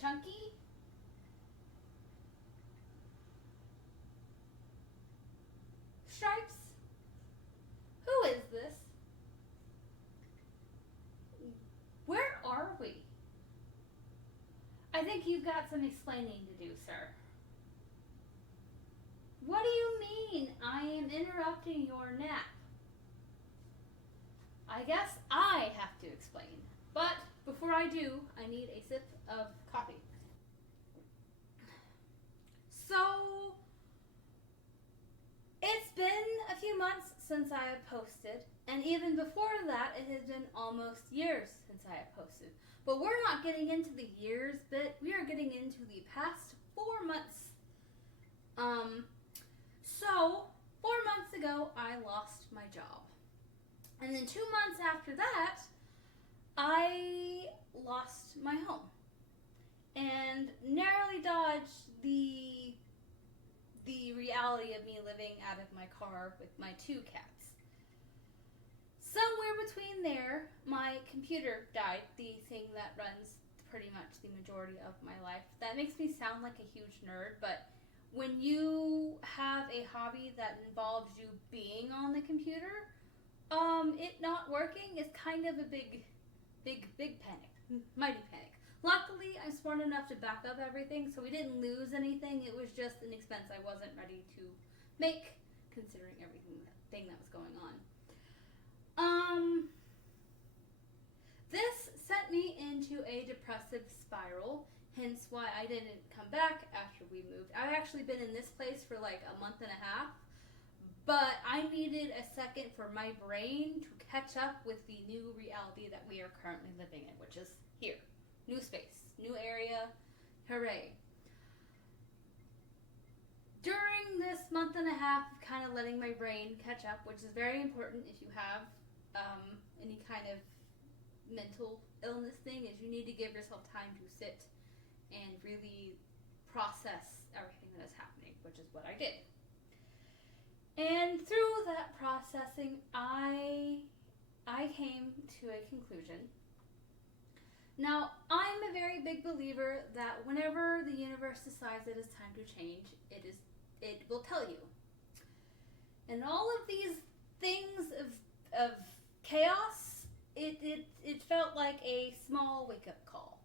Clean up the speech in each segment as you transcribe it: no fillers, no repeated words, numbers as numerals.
Chunky? Stripes? Who is this? Where are we? I think you've got some explaining to do, sir. What do you mean I am interrupting your nap? I guess I have to explain. But before I do, I need a sip of coffee. So, it's been a few months since I have posted, and even before that, it has been almost years since I have posted. But we're not getting into the years bit, we are getting into the past 4 months. So, 4 months ago, I lost my job. And then 2 months after that, I lost my home. And narrowly dodged the reality of me living out of my car with my 2 cats. Somewhere between there, my computer died, the thing that runs pretty much the majority of my life. That makes me sound like a huge nerd, but when you have a hobby that involves you being on the computer, it not working is kind of a big panic, mighty panic. Luckily, I'm smart enough to back up everything, so we didn't lose anything. It was just an expense I wasn't ready to make, considering everything that was going on. This sent me into a depressive spiral, hence why I didn't come back after we moved. I've actually been in this place for like a month and a half, but I needed a second for my brain to catch up with the new reality that we are currently living in, which is here. New space, new area, hooray. During this month and a half of kind of letting my brain catch up, which is very important if you have any kind of mental illness thing, is you need to give yourself time to sit and really process everything that is happening, which is what I did. And through that processing, I came to a conclusion. Now, I'm a very big believer that whenever the universe decides it is time to change, it will tell you. And all of these things of chaos, it felt like a small wake-up call.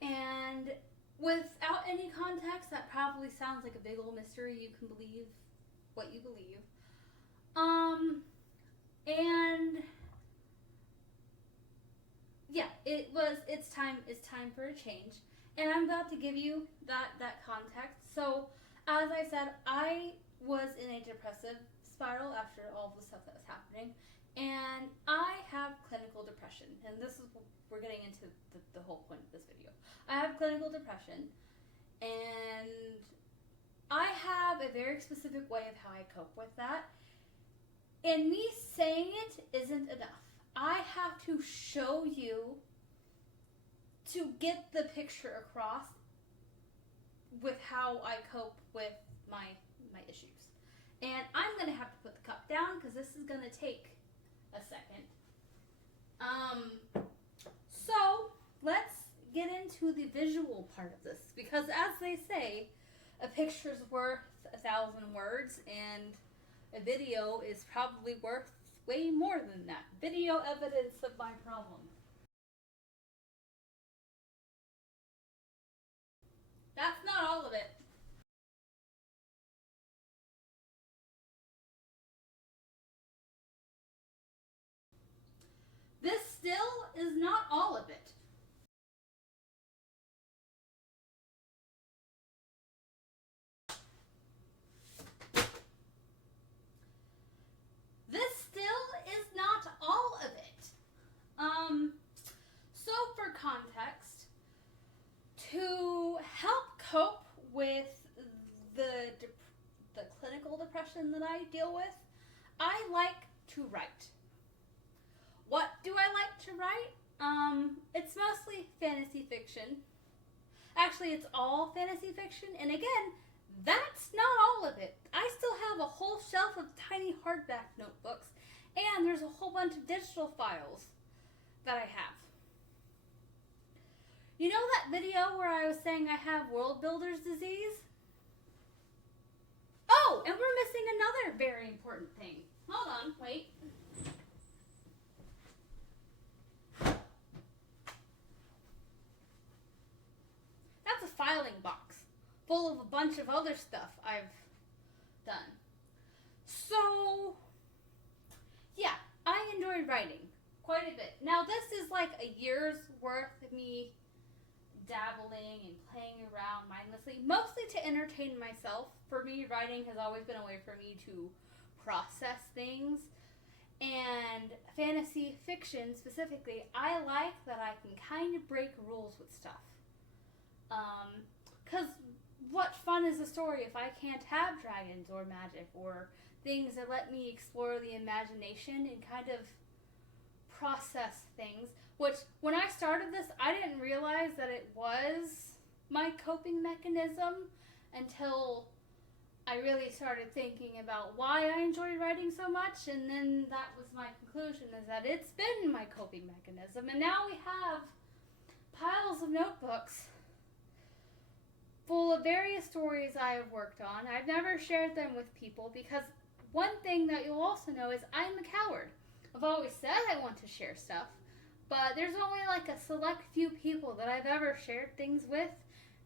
And without any context, that probably sounds like a big old mystery. You can believe what you believe. And yeah, it's time for a change. And I'm about to give you that context. So, as I said, I was in a depressive spiral after all the stuff that was happening. And I have clinical depression. And this is, we're getting into the whole point of this video. I have clinical depression. And I have a very specific way of how I cope with that. And me saying it isn't enough. I have to show you to get the picture across with how I cope with my issues. And I'm going to have to put the cup down because this is going to take a second. So let's get into the visual part of this, because as they say, a picture's worth 1,000 words, and a video is probably worth way more than that. Video evidence of my problem. That's not all of it. This still is not all of it. This still is not all of it. So for context, to help cope with the clinical depression that I deal with, I like to write. What do I like to write? It's mostly fantasy fiction. Actually, it's all fantasy fiction, and again, that's not all of it. I still have a whole shelf of tiny hardback notebooks, and there's a whole bunch of digital files that I have. You know know that video where I was saying I have world builder's disease? Oh, and we're missing another very important thing. Hold on, wait. That's a filing box full of a bunch of other stuff I've done. So, yeah, I enjoyed writing quite a bit. Now, this is like a year's worth of me dabbling and playing around mindlessly, mostly to entertain myself. For me, writing has always been a way for me to process things. And fantasy fiction specifically, I like that I can kind of break rules with stuff. Because what fun is a story if I can't have dragons or magic or things that let me explore the imagination and kind of process things? Which, when I started this, I didn't realize that it was my coping mechanism until I really started thinking about why I enjoy writing so much, and then that was my conclusion, is that it's been my coping mechanism. And now we have piles of notebooks full of various stories I have worked on. I've never shared them with people because one thing that you'll also know is I'm a coward. I've always said I want to share stuff, but there's only like a select few people that I've ever shared things with,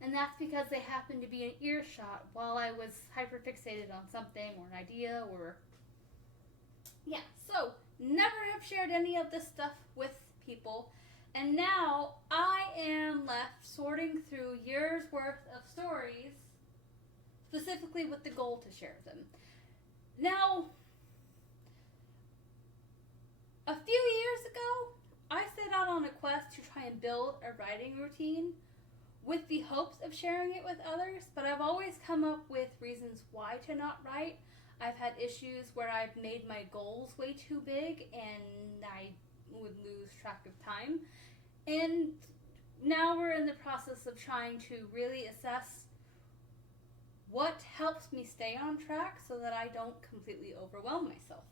and that's because they happened to be in earshot while I was hyperfixated on something or an idea or... Yeah, so never have shared any of this stuff with people, and now I am left sorting through years worth of stories, specifically with the goal to share them. Now, a few years ago, I set out on a quest to try and build a writing routine with the hopes of sharing it with others, but I've always come up with reasons why to not write. I've had issues where I've made my goals way too big and I would lose track of time. And now we're in the process of trying to really assess what helps me stay on track so that I don't completely overwhelm myself.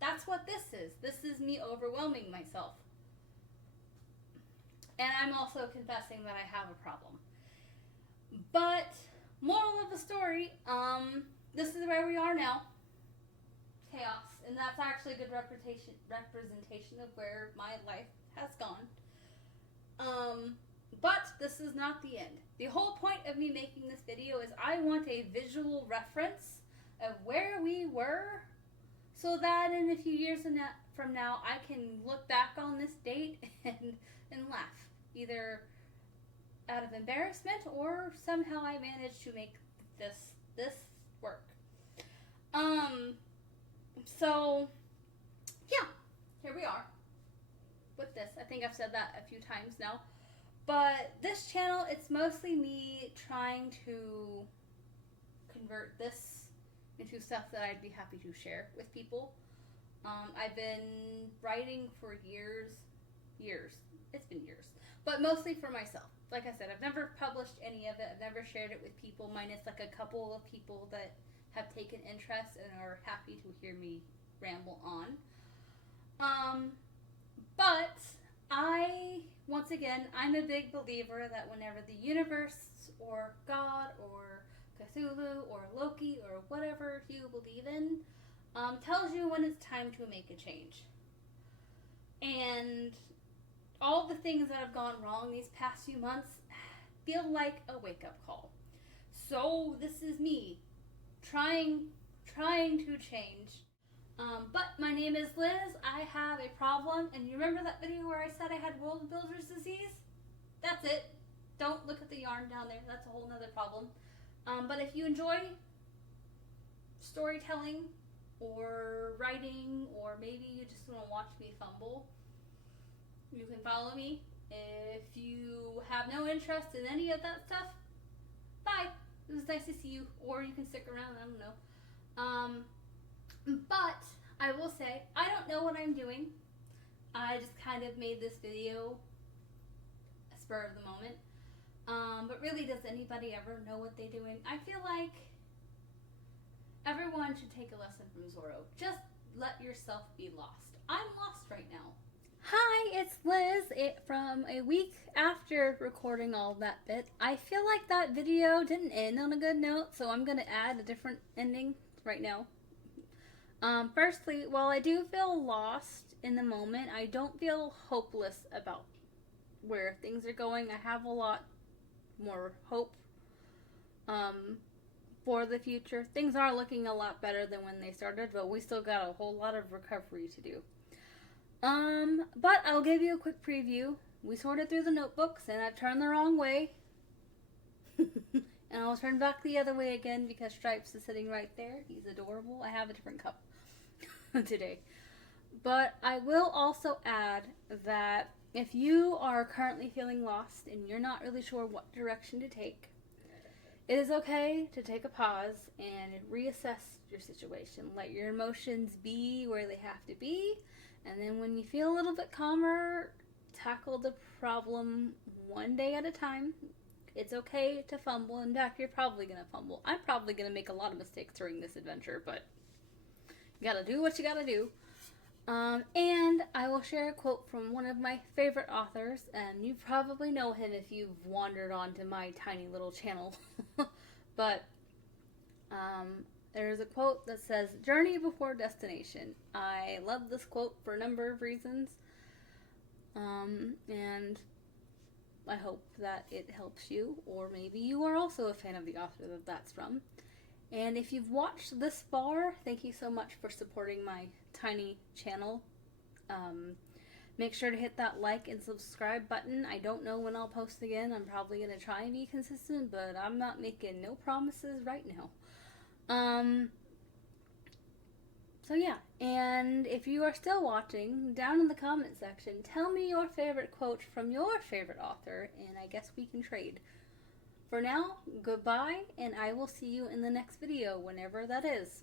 That's what this is. This is me overwhelming myself. And I'm also confessing that I have a problem. But, moral of the story, this is where we are now. Chaos. And that's actually a good representation of where my life has gone. But this is not the end. The whole point of me making this video is I want a visual reference of where we were, so that in a few years from now I can look back on this date and laugh. Either out of embarrassment or somehow I managed to make this work. So yeah, here we are with this. I think I've said that a few times now. But this channel, it's mostly me trying to convert this into stuff that I'd be happy to share with people. I've been writing for years. It's been years. But mostly for myself. Like I said, I've never published any of it. I've never shared it with people, minus like a couple of people that have taken interest and are happy to hear me ramble on. But once again, I'm a big believer that whenever the universe or God or Cthulhu or Loki or whatever you believe in tells you when it's time to make a change. And all the things that have gone wrong these past few months feel like a wake-up call. So this is me trying to change. But my name is Liz. I have a problem, and you remember that video where I said I had world builder's disease? That's it. Don't look at the yarn down there. That's a whole nother problem. But if you enjoy storytelling or writing, or maybe you just want to watch me fumble, you can follow me. If you have no interest in any of that stuff, bye. It was nice to see you, or you can stick around, I don't know. But I will say, I don't know what I'm doing. I just kind of made this video a spur of the moment. But really, does anybody ever know what they're doing? I feel like everyone should take a lesson from Zorro. Just let yourself be lost. I'm lost right now. Hi, it's Liz. From a week after recording all that bit, I feel like that video didn't end on a good note, so I'm going to add a different ending right now. Firstly, while I do feel lost in the moment, I don't feel hopeless about where things are going. I have a lot more hope for the future. Things are looking a lot better than when they started, but we still got a whole lot of recovery to do. But I'll give you a quick preview. We sorted through the notebooks, and I turned the wrong way. And I'll turn back the other way again because Stripes is sitting right there. He's adorable. I have a different cup today. But I will also add that if you are currently feeling lost and you're not really sure what direction to take, it is okay to take a pause and reassess your situation. Let your emotions be where they have to be. And then when you feel a little bit calmer, tackle the problem one day at a time. It's okay to fumble. In fact, you're probably going to fumble. I'm probably going to make a lot of mistakes during this adventure, but you got to do what you got to do. And I will share a quote from one of my favorite authors, and you probably know him if you've wandered onto my tiny little channel. But there's a quote that says, "Journey before destination." I love this quote for a number of reasons, and I hope that it helps you, or maybe you are also a fan of the author that that's from. And if you've watched this far, thank you so much for supporting my tiny channel. Make sure to hit that like and subscribe button. I don't know when I'll post again. I'm probably going to try and be consistent, but I'm not making no promises right now. So yeah, and if you are still watching, down in the comment section, tell me your favorite quote from your favorite author, and I guess we can trade. For now, goodbye, and I will see you in the next video, whenever that is.